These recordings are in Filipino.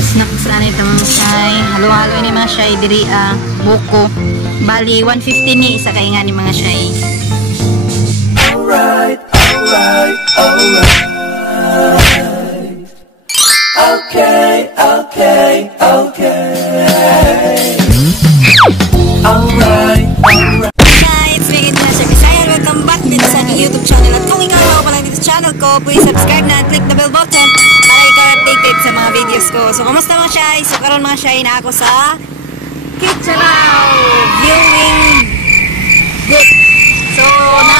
snack sa ito mga shay. Halo-halo ni mga shay diri buko. Bali 150 ni isa kay nga ni mga shay. Alright, alright, alright. Okay, okay, okay. Alright, alright. Guys, may ganyan na siya. Bisaya, welcome back dito sa aking YouTube channel. At kung ikaw ako pa lang dito sa channel ko, please subscribe na at click the bell button para ikaw updated sa mga videos ko. So, kumusta mga shay? So, karon mga shay na ako sa Kitchener Viewing Book. So, na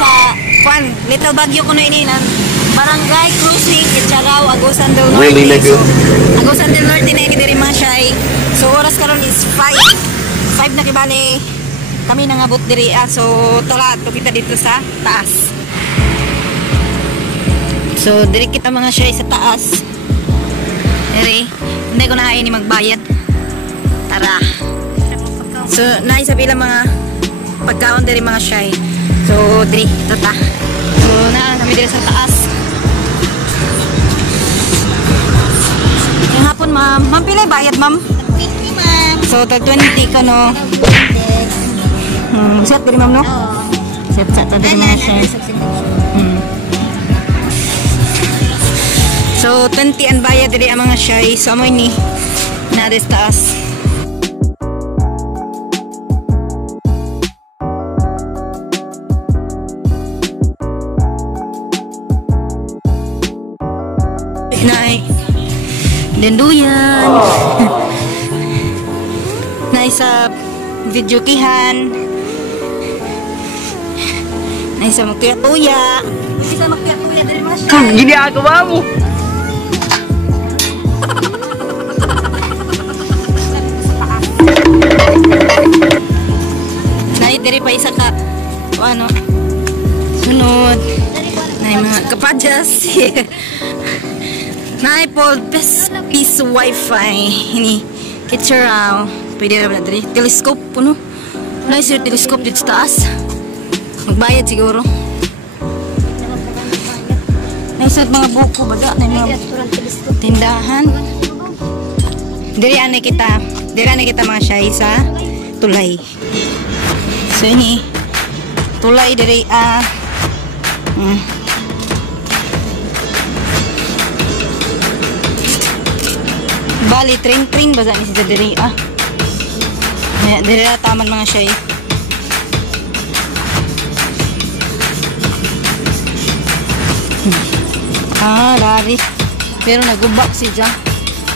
sa Little Baguio ko na ininan. Barangay Cruising, Kitchener, Agusan del Norte. Really, nigga? So, Agusan del Norte na ini diri mga shay. So, oras karon is 5 na kibali. Kami nangabot diri so tara kita dito sa taas. So diri kita mga shay sa taas. Diri, hindi ko na ini magbayad. Tara. So naisa bilang mga pagkaon diri mga shay. So diri tata. So na kami diri sa taas. Yung hapon ma'am, pila bayad ma'am? 20 ma'am. So tag 20 ka no. Siap dari ma'am no? Siap dari mga shay. So 20 ang bayad dari ang mga shay. So amoy ni na des taas. Nay denduyan. Nay sa video kihan. Nay sa magtuya-tuya. Bisa magtuya-tuya dari mga shay. Gini agawa mo. Nay diri pa isa ka ano sunod. Nay mga kapadyas. Nay Paul peace wifi ini Kitchener. Pwede na diri telescope puno. Nay sir telescope dito sa taas. Magbayad siguro. Naisod mga buko baga na mga tindahan. Diri ane kita mga shay sa tulay. So ini tulay diri bali train baza ni sa diri diri na taman mga shay. Lari. Pero nagubak siya.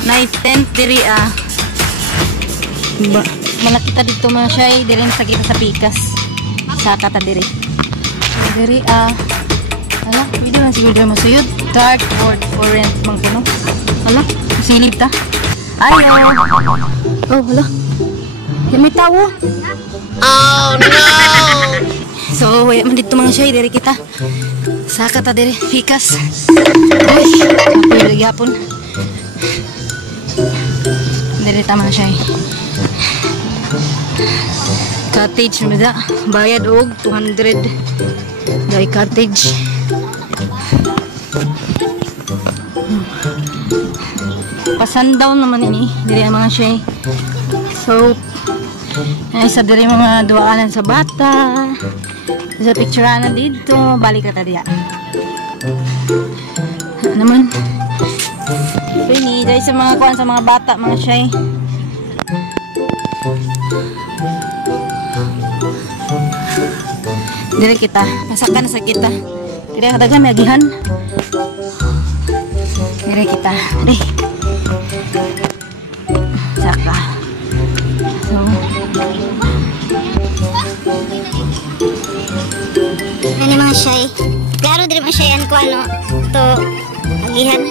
Night tent diri malakita dito mga shay. Diri sa kita sa pikas. Saka ta diri. Diri ala, video lang siguro diri masuyod. Dark board for rent mang kuno. Ala, silip ta. Ayo. Oh, hala. May tawo. Oh no. So, wala man dito mga shay. Diri kita. Saka ta diri pikas. Uy, kapil lagi hapon. Diri ta mga shay. Cottage na bayad og 200 dai cottage. Pasandaw naman ini diri ang mga shay. So isa diri mga duaanan sa bata. Sa picture na dito, balik ka tadiya. Naman. So ini dahil sa mga kuan sa mga bata, mga shay. Dili kita, pasakan sa kita. Dili kadagan may agihan. Dili kita. Dili. Saka. So. Ano mga shay? Klaro dili mga shayan ko ano to agihan.